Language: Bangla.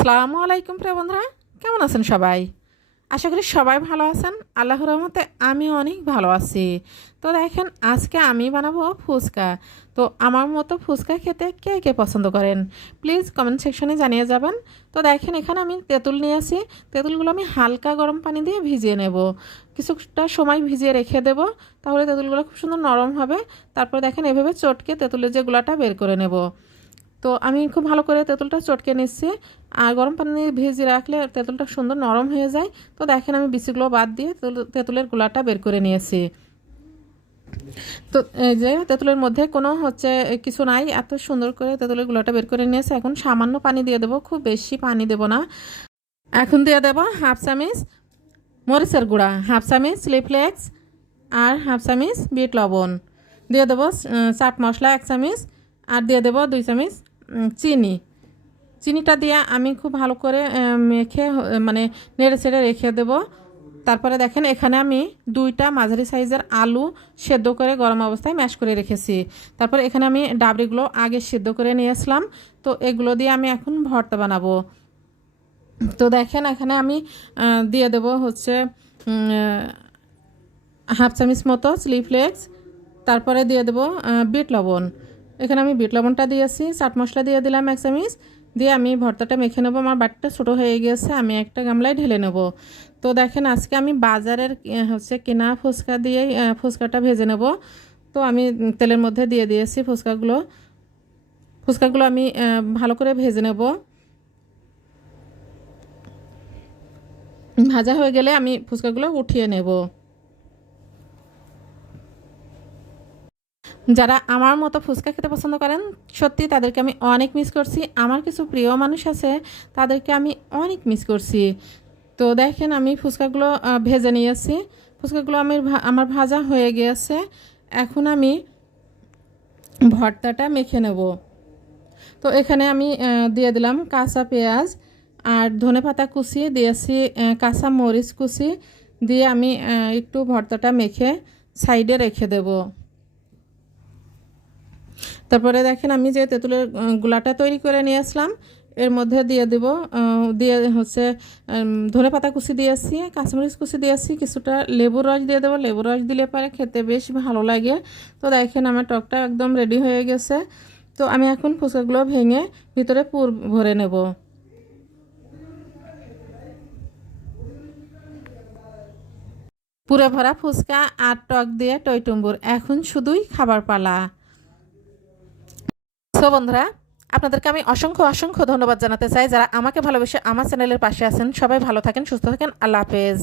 আসসালামু আলাইকুম প্রিয় বন্ধুরা, কেমন আছেন সবাই? আশা করি সবাই ভালো আছেন। আল্লাহর রহমতে আমি অনেক ভালো আছি। তো দেখেন, আজকে আমি বানাবো ফুচকা। তো আমার মতো ফুচকা খেতে কে কে পছন্দ করেন প্লিজ কমেন্ট সেকশনে জানিয়ে যাবেন। তো দেখেন, এখানে আমি তেঁতুল নিয়ে আসি। তেঁতুলগুলো আমি হালকা গরম পানি দিয়ে ভিজিয়ে নেব। কিছুটা সময় ভিজিয়ে রেখে দেব, তাহলে তেঁতুলগুলো খুব সুন্দর নরম হবে। তারপর দেখেন, এভাবে চটকে তেঁতুলের যে গুঁড়াটা বের করে নেব। তো আমি খুব ভালো করে তেঁতুলটা চটকে নিচ্ছি। আর গরম পানি দিয়ে ভিজিয়ে রাখলে তেঁতুলটা সুন্দর নরম হয়ে যায়। তো দেখেন, আমি বিচিগুলো বাদ দিয়ে তেঁতুলের গুঁড়াটা বের করে নিয়েছি। তো এই যে তেঁতুলের মধ্যে কোনো কিছু নাই, এত সুন্দর করে তেঁতুলের গুঁড়াটা বের করে নিয়েছে। এখন সামান্য পানি দিয়ে দেবো, খুব বেশি পানি দেবো না। এখন দিয়ে দেবো হাফ চামচ মরিচের গুঁড়া, হাফ চামচ চিলি ফ্লেক্স, আর হাফ চামচ বিট লবণ। দিয়ে দেবো চাট মশলা 1 চামচ, আর দিয়ে দেবো 2 চামচ চিনি। চিনিটা দিয়ে আমি খুব ভালো করে মেখে মানে নেড়ে চেড়ে রেখে দেবো। তারপরে দেখেন, এখানে আমি 2টা মাঝারি সাইজের আলু সেদ্ধ করে গরম অবস্থায় ম্যাশ করে রেখেছি। তারপর এখানে আমি ডাবরিগুলো আগে সেদ্ধ করে নিয়েছিলাম। তো এগুলো দিয়ে আমি এখন ভর্তা বানাবো। তো দেখেন, এখানে আমি দিয়ে দেবো হাফ চামচ মতো চিলি ফ্লেক্স। তারপরে দিয়ে দেবো বিট লবণ। এখানে আমি বিট লবণটা দিয়েছি। চাট মশলা দিয়ে দিলাম 1 চামচ। দিয়ে আমি ভর্তাটা মেখে নেবো। আমার বাটিটা ছোটো হয়ে গেছে, আমি একটা গামলায় ঢেলে নেব। তো দেখেন, আজকে আমি বাজারের কেনা ফুচকা দিয়ে ফুচকাটা ভেজে নেব। তো আমি তেলের মধ্যে দিয়ে দিয়েছি ফুচকাগুলো আমি ভালো করে ভেজে নেব। ভাজা হয়ে গেলে আমি ফুচকাগুলো উঠিয়ে নেব। যারা আমার মতো ফুচকা খেতে পছন্দ করেন, সত্যি তাদেরকে আমি অনেক মিস করছি। আমার কিছু প্রিয় মানুষ আছে, তাদেরকে আমি অনেক মিস করছি। তো দেখেন, আমি ফুচকাগুলো ভেজে নিয়েছি। ফুচকাগুলো আমার ভাজা হয়ে গিয়েছে। এখন আমি ভর্তাটা মেখে নেব। তো এখানে আমি দিয়ে দিলাম কাঁচা পেঁয়াজ আর ধনেপাতা কুচি দিয়েছি, কাঁচা মরিচ কুচি দিয়ে আমি একটু ভর্তাটা মেখে সাইডে রেখে দেব। তারপরে দেখেন, আমি যে তেঁতুলের গুলাটা তৈরি করে নিয়ে আসলাম, এর মধ্যে দিয়ে দেব। দিয়ে ধনেপাতা কুচি দিয়েছি, কাঁচামরিচ কুচি দিয়েছি, কিছুটা লেবুর রস দিয়ে দেবো। লেবুর রস দিলে পরে খেতে বেশ ভালো লাগে। তো দেখেন, আমার টকটা একদম রেডি হয়ে গেছে। তো আমি এখন ফুচকাগুলো ভেঙে ভিতরে পুর ভরে নেব। পুরে ভরা ফুচকা আর টক দিয়ে টইটুম্বুর, এখন শুধুই খাবার পালা। সো বন্ধুরা, আপনাদেরকে আমি অসংখ্য অসংখ্য ধন্যবাদ জানাতে চাই যারা আমাকে ভালোবেসে আমার চ্যানেলের পাশে আছেন। সবাই ভালো থাকেন, সুস্থ থাকেন। আল্লাহ হাফেজ।